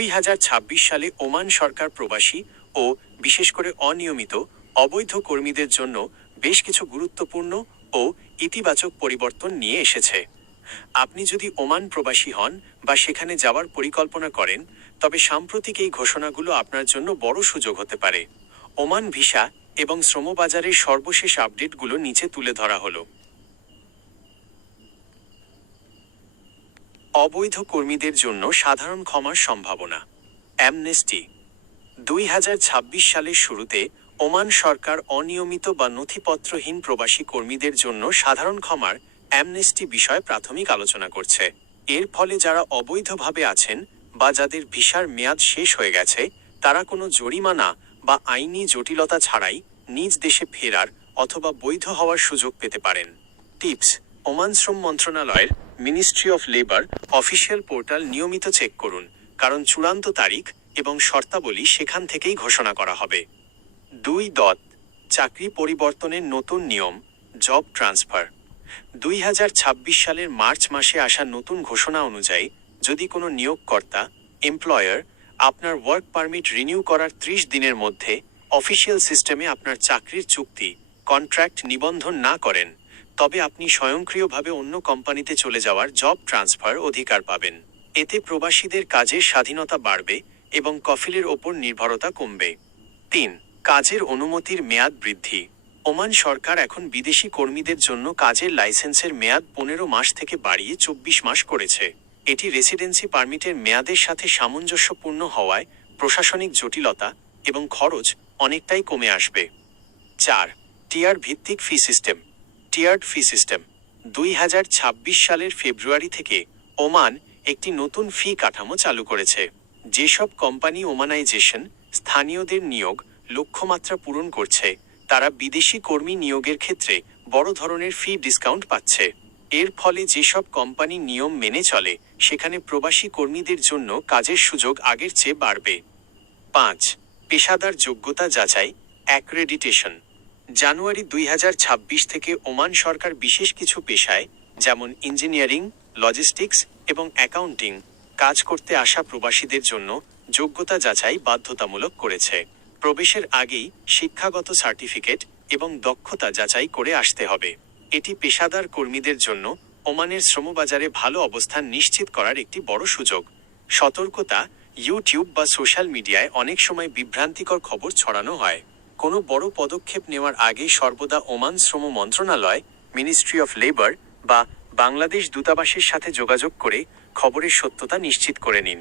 2026 সালে ওমান সরকার প্রবাসী ও বিশেষ করে অনিয়মিত অবৈধ কর্মীদের জন্য বেশ কিছু গুরুত্বপূর্ণ ও ইতিবাচক পরিবর্তন নিয়ে এসেছে। আপনি যদি ওমান প্রবাসী হন বা সেখানে যাওয়ার পরিকল্পনা করেন, তবে সাম্প্রতিক এই ঘোষণাগুলো আপনার জন্য বড় সুযোগ হতে পারে। ওমান ভিসা এবং শ্রমবাজারের সর্বশেষ আপডেটগুলো নিচে তুলে ধরা হলো। অবৈধ কর্মীদের জন্য সাধারণ ক্ষমার সম্ভাবনা। অ্যামনেস্টি। 2026 সালের শুরুতে ওমান সরকার অনিয়মিত বা নথিপত্রহীন প্রবাসী কর্মীদের জন্য সাধারণ ক্ষমার অ্যামনেস্টি বিষয়ে প্রাথমিক আলোচনা করছে। এর ফলে যারা অবৈধভাবে আছেন বা যাদের ভিসার মেয়াদ শেষ হয়ে গেছে, তারা কোনো জরিমানা বা আইনি জটিলতা ছাড়াই নিজ দেশে ফেরার অথবা বৈধ হওয়ার সুযোগ পেতে পারেন। টিপস: ওমান শ্রম মন্ত্রণালয়ের ministry of labour official portal নিয়মিত চেক করুন, কারণ চূড়ান্ত তারিখ এবং শর্তাবলী সেখান থেকেই ঘোষণা করা হবে। 2. চাকরি পরিবর্তনের নতুন নিয়ম, জব ট্রান্সফার। 2026 সালের মার্চ মাসে আসা নতুন ঘোষণা অনুযায়ী, যদি কোনো নিয়োগকর্তা এমপ্লয়ার আপনার ওয়ার্ক পারমিট রিনিউ করার 30 দিনের মধ্যে অফিসিয়াল সিস্টেমে আপনার চাকরির চুক্তি কন্ট্রাক্ট নিবন্ধন না করেন, তবে আপনি স্বয়ংক্রিয়ভাবে অন্য কোম্পানিতে চলে যাওয়ার জব ট্রান্সফার অধিকার পাবেন। এতে প্রবাসীদের কাজের স্বাধীনতা বাড়বে এবং কফিলের ওপর নির্ভরতা কমবে। 3. কাজের অনুমতির মেয়াদ বৃদ্ধি। ওমান সরকার এখন বিদেশি কর্মীদের জন্য কাজের লাইসেন্সের মেয়াদ 15 মাস থেকে বাড়িয়ে 24 মাস করেছে। এটি রেসিডেন্সি পারমিটের মেয়াদের সাথে সামঞ্জস্যপূর্ণ হওয়ায় প্রশাসনিক জটিলতা এবং খরচ অনেকটাই কমে আসবে। 4. টিয়ার ভিত্তিক ফি সিস্টেম। টিয়ার্ড ফি সিস্টেম। 2026 সালের ফেব্রুয়ারি থেকে ওমান একটি নতুন ফি কাঠামো চালু করেছে। যেসব কোম্পানি ওমানাইজেশন স্থানীয়দের নিয়োগ লক্ষ্যমাত্রা পূরণ করছে, তারা বিদেশি কর্মী নিয়োগের ক্ষেত্রে বড় ধরনের ফি ডিসকাউন্ট পাচ্ছে। এর ফলে যেসব কোম্পানি নিয়ম মেনে চলে, সেখানে প্রবাসী কর্মীদের জন্য কাজের সুযোগ আগের চেয়ে বাড়বে। 5. পেশাদার যোগ্যতা যাচাই, অ্যাক্রেডিটেশন। জানুয়ারি 2026 থেকে ওমান সরকার বিশেষ কিছু পেশায়, যেমন ইঞ্জিনিয়ারিং, লজিস্টিক্স এবং অ্যাকাউন্টিং কাজ করতে আসা প্রবাসীদের জন্য যোগ্যতা যাচাই বাধ্যতামূলক করেছে। প্রবেশের আগেই শিক্ষাগত সার্টিফিকেট এবং দক্ষতা যাচাই করে আসতে হবে। এটি পেশাদার কর্মীদের জন্য ওমানের শ্রমবাজারে ভালো অবস্থান নিশ্চিত করার একটি বড় সুযোগ। সতর্কতা: ইউটিউব বা সোশ্যাল মিডিয়ায় অনেক সময় বিভ্রান্তিকর খবর ছড়ানো হয়। কোনো বড় পদক্ষেপ নেওয়ার আগে সর্বদা ওমান শ্রম মন্ত্রণালয়, মিনিস্ট্রি অফ লেবার বা বাংলাদেশ দূতাবাসের সাথে যোগাযোগ করে খবরের সত্যতা নিশ্চিত করে নিন।